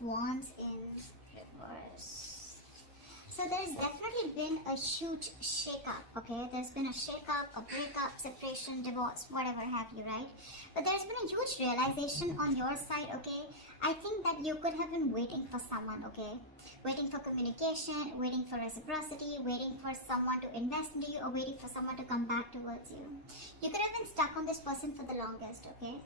Wands in reverse. So there's definitely been a huge shake-up, okay? There's been a shake-up, a breakup, separation, divorce, whatever have you, right? But there's been a huge realization on your side, okay? I think that you could have been waiting for someone, okay? Waiting for communication, waiting for reciprocity, waiting for someone to invest into you, or waiting for someone to come back towards you. You could have been stuck on this person for the longest, okay?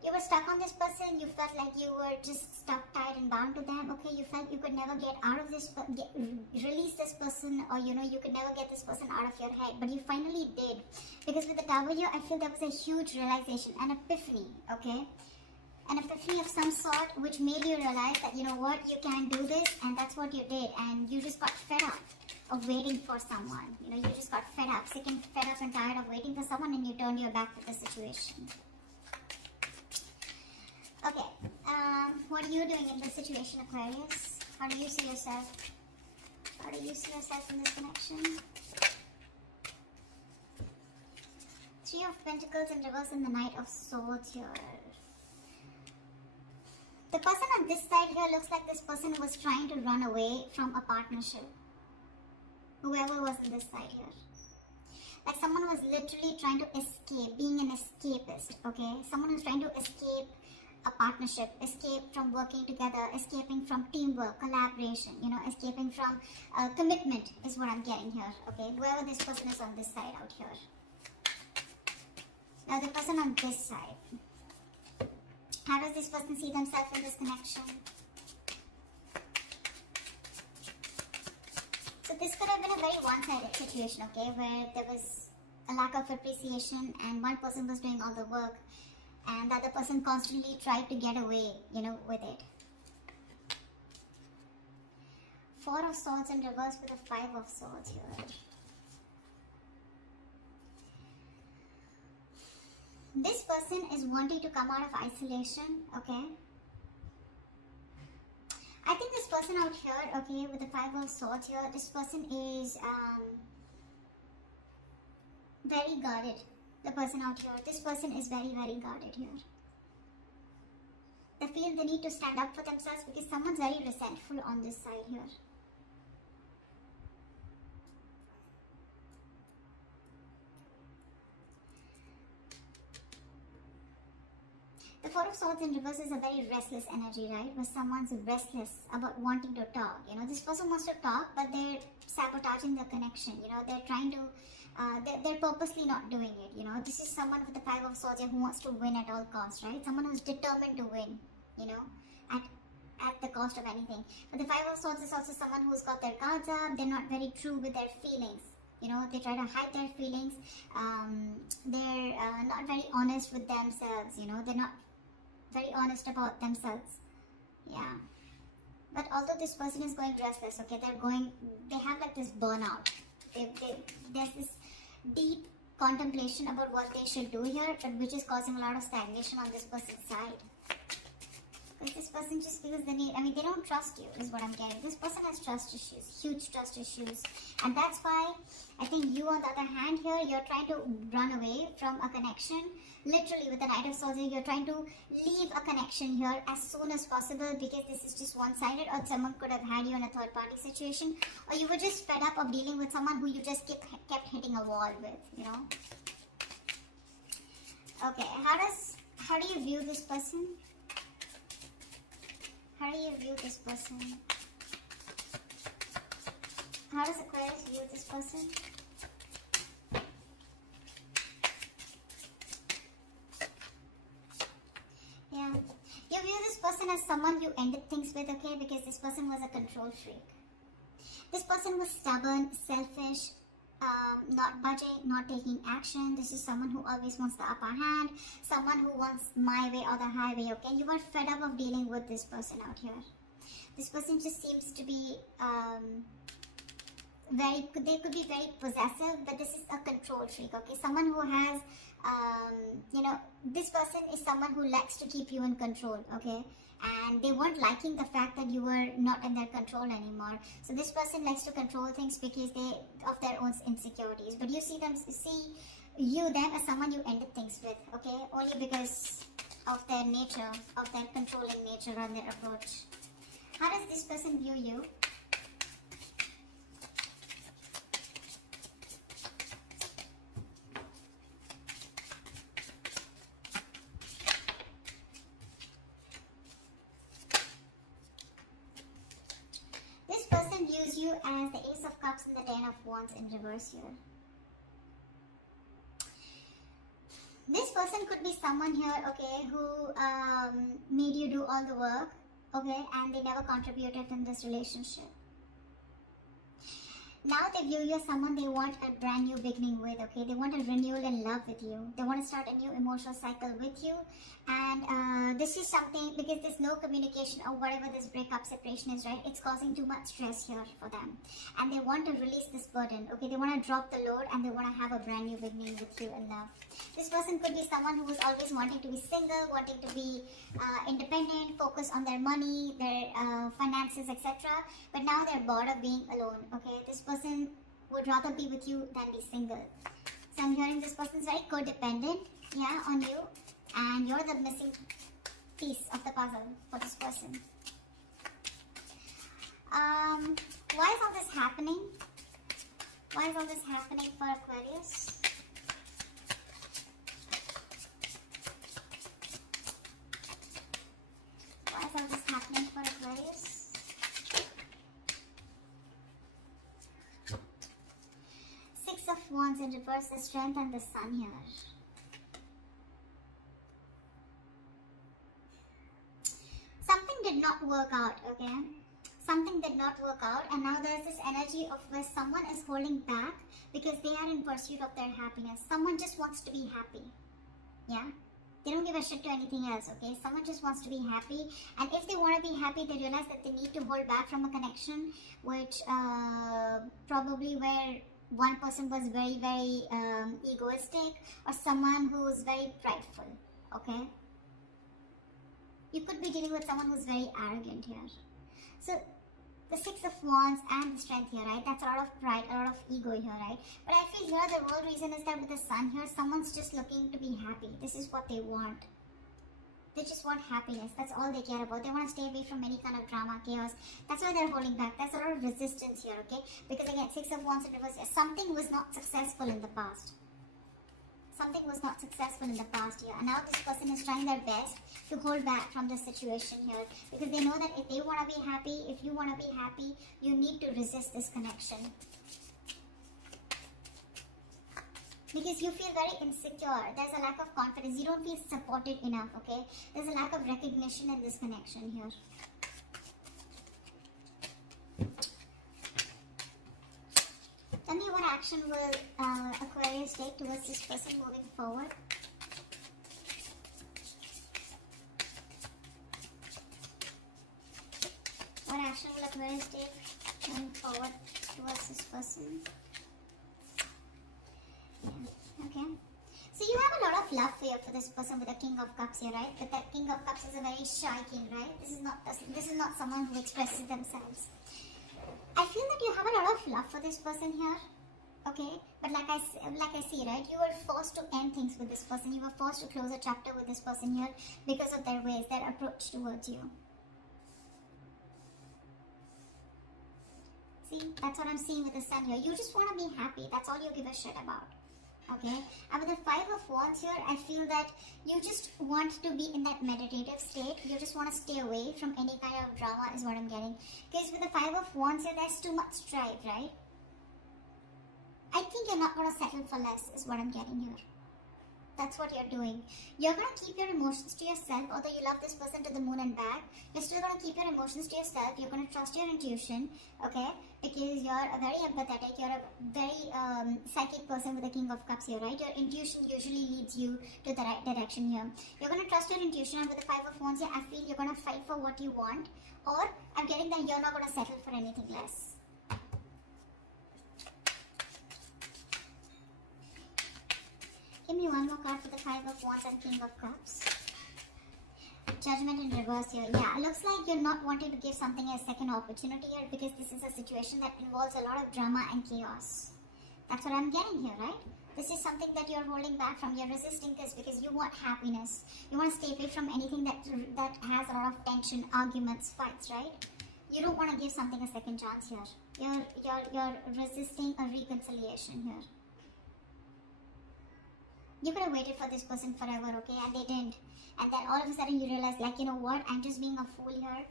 You were stuck on this person, you felt like you were just stuck, tied and bound to them, okay? You felt you could never get out of this, release this person, or you could never get this person out of your head, but you finally did. Because with the Tower here, I feel there was a huge realization, an epiphany, okay? An epiphany of some sort, which made you realize that, you know what, you can do this, and that's what you did, and you just got fed up of waiting for someone. You just got fed up, sick and fed up and tired of waiting for someone, and you turned your back to the situation. Okay, what are you doing in this situation, Aquarius? How do you see yourself? How do you see yourself in this connection? Three of Pentacles in reverse and the Knight of Swords here. The person on this side here looks like this person was trying to run away from a partnership. Whoever was on this side here. Like someone was literally trying to escape, being an escapist, okay? Someone who's trying to escape a partnership, escape from working together, escaping from teamwork, collaboration, escaping from commitment is what I'm getting here, okay? Whoever this person is on this side out here. Now the person on this side. How does this person see themselves in this connection? So this could have been a very one-sided situation, okay? Where there was a lack of appreciation and one person was doing all the work, and the other person constantly tried to get away, with it. Four of Swords in reverse with a Five of Swords here. This person is wanting to come out of isolation, okay? I think this person out here, okay, with the Five of Swords here, this person is very guarded. The person out here, this person is very, very guarded here. They feel the need to stand up for themselves because someone's very resentful on this side here. The Four of Swords in reverse is a very restless energy, right? Where someone's restless about wanting to talk. This person wants to talk, but they're sabotaging the connection. They're trying to they're purposely not doing it, This is someone with the Five of Swords who wants to win at all costs, right? Someone who's determined to win, at the cost of anything. But the Five of Swords is also someone who's got their guards up. They're not very true with their feelings, They try to hide their feelings. They're not very honest with themselves, They're not very honest about themselves. Yeah. But although this person is going restless, okay, they have like this burnout. There's this deep contemplation about what they should do here, but which is causing a lot of stagnation on this person's side. Because this person just feels the need, they don't trust you, is what I'm getting. This person has trust issues, huge trust issues. And that's why I think you, on the other hand here, you're trying to run away from a connection. Literally, with the Knight of Swords, you're trying to leave a connection here as soon as possible because this is just one-sided, or someone could have had you in a third-party situation, or you were just fed up of dealing with someone who you just kept hitting a wall with, Okay, how do you view this person? How do you view this person? How does Aquarius view this person? Yeah. You view this person as someone you ended things with, okay? Because this person was a control freak. This person was stubborn, selfish, not budging, not taking action. This is someone who always wants the upper hand, someone who wants my way or the highway, okay? You are fed up of dealing with this person out here. This person just seems to be they could be very possessive, but this is a control freak, okay? Someone who has, this person is someone who likes to keep you in control, okay? And they weren't liking the fact that you were not in their control anymore. So this person likes to control things because of their own insecurities. But you see you, them, as someone you ended things with, okay? Only because of their nature, of their controlling nature and their approach. How does this person view you? This person views you as the Ace of Cups and the Ten of Wands in reverse here. This person could be someone here, okay, who made you do all the work, okay, and they never contributed in this relationship. Now they view you as someone they want a brand new beginning with, okay? They want a renewal in love with you. They want to start a new emotional cycle with you. And this is something, because there's no communication or whatever this breakup separation is, right? It's causing too much stress here for them. And they want to release this burden, okay? They want to drop the load and they want to have a brand new beginning with you in love. This person could be someone who was always wanting to be single, wanting to be independent, focus on their money, their finances, etc. But now they're bored of being alone, okay? This person would rather be with you than be single. So I'm hearing this person's very codependent, yeah, on you, and you're the missing piece of the puzzle for this person. Why is all this happening? Why is all this happening for Aquarius? Why is all this happening for Aquarius? Six of Wands in reverse, the Strength and the Sun here. Something did not work out, okay? Something did not work out, and now there's this energy of where someone is holding back because they are in pursuit of their happiness. Someone just wants to be happy, yeah? They don't give a shit to anything else, okay? Someone just wants to be happy, and if they want to be happy, they realize that they need to hold back from a connection, which probably where one person was very, very egoistic, or someone who was very prideful, okay? You could be dealing with someone who's very arrogant here. So, the Six of Wands and the Strength here, right? That's a lot of pride, a lot of ego here, right? But I feel here the real reason is that with the Sun here, someone's just looking to be happy. This is what they want. They just want happiness. That's all they care about. They want to stay away from any kind of drama, chaos. That's why they're holding back. There's a lot of resistance here, okay? Because again, Six of Wands in reverse, something was not successful in the past. Something was not successful in the past year, and now this person is trying their best to hold back from the situation here, because they know that if they want to be happy, if you want to be happy, you need to resist this connection. Because you feel very insecure, there's a lack of confidence, you don't feel supported enough, okay? There's a lack of recognition in this connection here. Tell me what action will Aquarius take towards this person moving forward. What action will Aquarius take moving forward towards this person? Yeah. Okay. So you have a lot of love for this person with the King of Cups here, right? But that King of Cups is a very shy king, right? This is not someone who expresses themselves. I feel that you have a lot of love for this person here, okay? But like I see, right? You were forced to end things with this person. You were forced to close a chapter with this person here because of their ways, their approach towards you. See, that's what I'm seeing with the Sun here. You just want to be happy. That's all you give a shit about. Okay, and with the Five of Wands here, I feel that you just want to be in that meditative state. You just want to stay away from any kind of drama is what I'm getting. Because with the Five of Wands here, there's too much strife, right? I think you're not going to settle for less is what I'm getting here. That's what you're doing. You're going to keep your emotions to yourself. Although you love this person to the moon and back, you're still going to keep your emotions to yourself. You're going to trust your intuition, okay? Because you're a very empathetic, you're a very psychic person with the King of Cups here, right? Your intuition usually leads you to the right direction here. You're going to trust your intuition, and with the Five of Wands here, I feel you're going to fight for what you want, or I'm getting that you're not going to settle for anything less. Give me one more card for the Five of Wands and King of Cups. Judgment in reverse here. Yeah, it looks like you're not wanting to give something a second opportunity here because this is a situation that involves a lot of drama and chaos. That's what I'm getting here, right? This is something that you're holding back from. You're resisting this because you want happiness. You want to stay away from anything that has a lot of tension, arguments, fights, right? You don't want to give something a second chance here. You're resisting a reconciliation here. You could have waited for this person forever, okay? And they didn't. And then all of a sudden you realize, like, you know what? I'm just being a fool here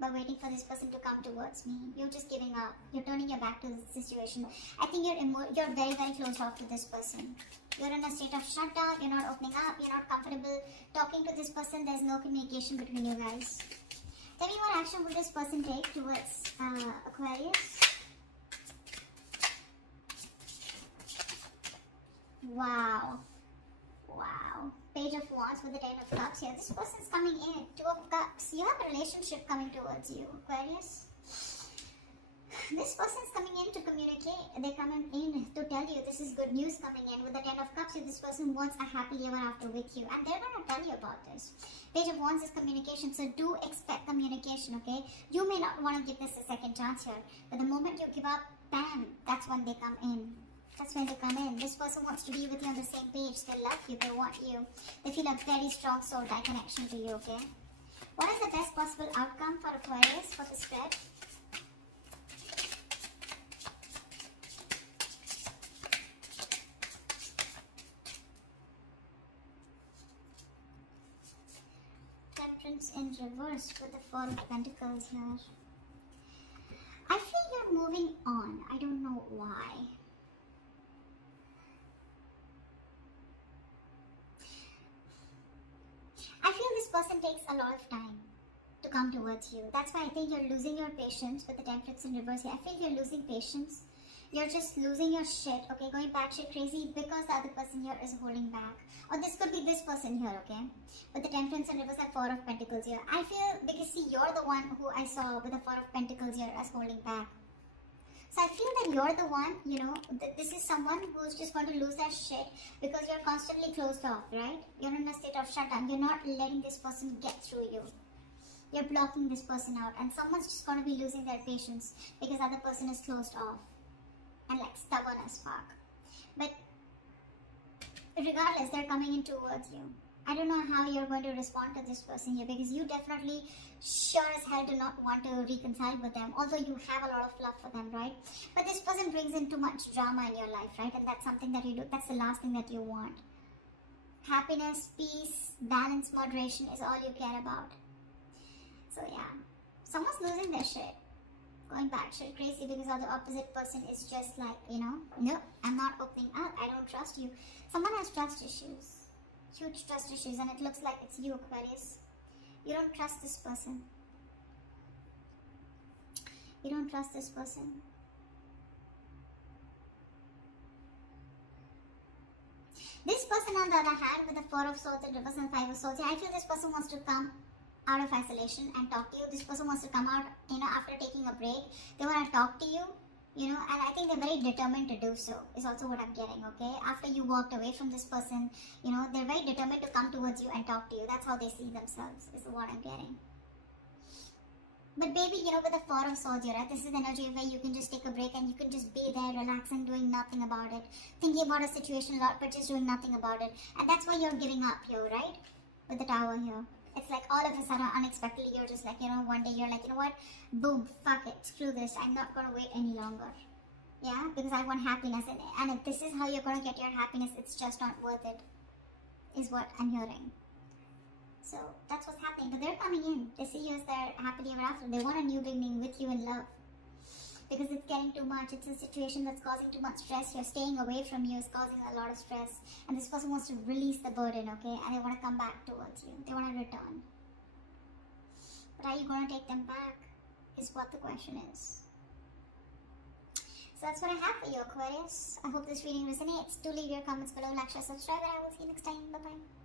by waiting for this person to come towards me. You're just giving up. You're turning your back to the situation. I think you're very, very closed off to this person. You're in a state of shutdown. You're not opening up. You're not comfortable talking to this person. There's no communication between you guys. Tell me what action will this person take towards Aquarius? Wow. Wow. Page of Wands with the Ten of Cups here. This person's coming in. Two of Cups. You have a relationship coming towards you, Aquarius. This person's coming in to communicate. They're coming in to tell you this is good news coming in. With the Ten of Cups, this person wants a happy ever after with you. And they're going to tell you about this. Page of Wands is communication. So do expect communication, okay? You may not want to give this a second chance here. But the moment you give up, bam, that's when they come in. That's when they come in. This person wants to be with you on the same page. They love you. They want you. They feel a very strong soul tie connection to you, okay? What is the best possible outcome for Aquarius for the spread? Temperance in reverse with the Four of Pentacles here. I feel you're moving on. I don't know why. I feel this person takes a lot of time to come towards you. That's why I think you're losing your patience with the Temperance in reverse here. I feel you're losing patience. You're just losing your shit, okay? Going batshit crazy because the other person here is holding back. Or this could be this person here, okay? With the Temperance in reverse and Four of Pentacles here. I feel, because see, you're the one who I saw with the Four of Pentacles here as holding back. So I feel that you're the one, you know, this is someone who's just going to lose their shit because you're constantly closed off, right? You're in a state of shutdown. You're not letting this person get through you. You're blocking this person out, and someone's just going to be losing their patience because the other person is closed off and like stubborn as fuck. But regardless, they're coming in towards you. I don't know how you're going to respond to this person here because you definitely sure as hell do not want to reconcile with them, although you have a lot of love for them, right? But this person brings in too much drama in your life, right? And that's something that you do. That's the last thing that you want. Happiness, peace, balance, moderation is all you care about. So yeah, someone's losing their shit, going batshit crazy because the opposite person is just like, you know, no, I'm not opening up. I don't trust you. Someone has trust issues. Huge trust issues, and it looks like it's you, Aquarius. You don't trust this person. You don't trust this person. This person, on the other hand, with the Four of Swords in reverse and Five of Swords, I feel this person wants to come out of isolation and talk to you. This person wants to come out, you know, after taking a break. They want to talk to you. You know, and I think they're very determined to do so, is also what I'm getting, okay? After you walked away from this person, you know, they're very determined to come towards you and talk to you. That's how they see themselves, is what I'm getting. But baby, you know, with the Four of Swords here, right? This is the energy where you can just take a break and you can just be there, relaxing, doing nothing about it. Thinking about a situation a lot, but just doing nothing about it. And that's why you're giving up here, right? With the Tower here. It's like all of a sudden, unexpectedly, you're just like, you know, one day you're like, you know what? Boom, fuck it, screw this. I'm not going to wait any longer. Yeah, because I want happiness. And if this is how you're going to get your happiness, it's just not worth it, is what I'm hearing. So that's what's happening. But they're coming in. They see you as their happily ever after. They want a new beginning with you in love. Because it's getting too much. It's a situation that's causing too much stress. You're staying away from you is causing a lot of stress. And this person wants to release the burden, okay? And they want to come back towards you. They want to return. But are you going to take them back? Is what the question is. So that's what I have for you, Aquarius. I hope this reading resonates. Do leave your comments below, like, share, subscribe, and I will see you next time. Bye-bye.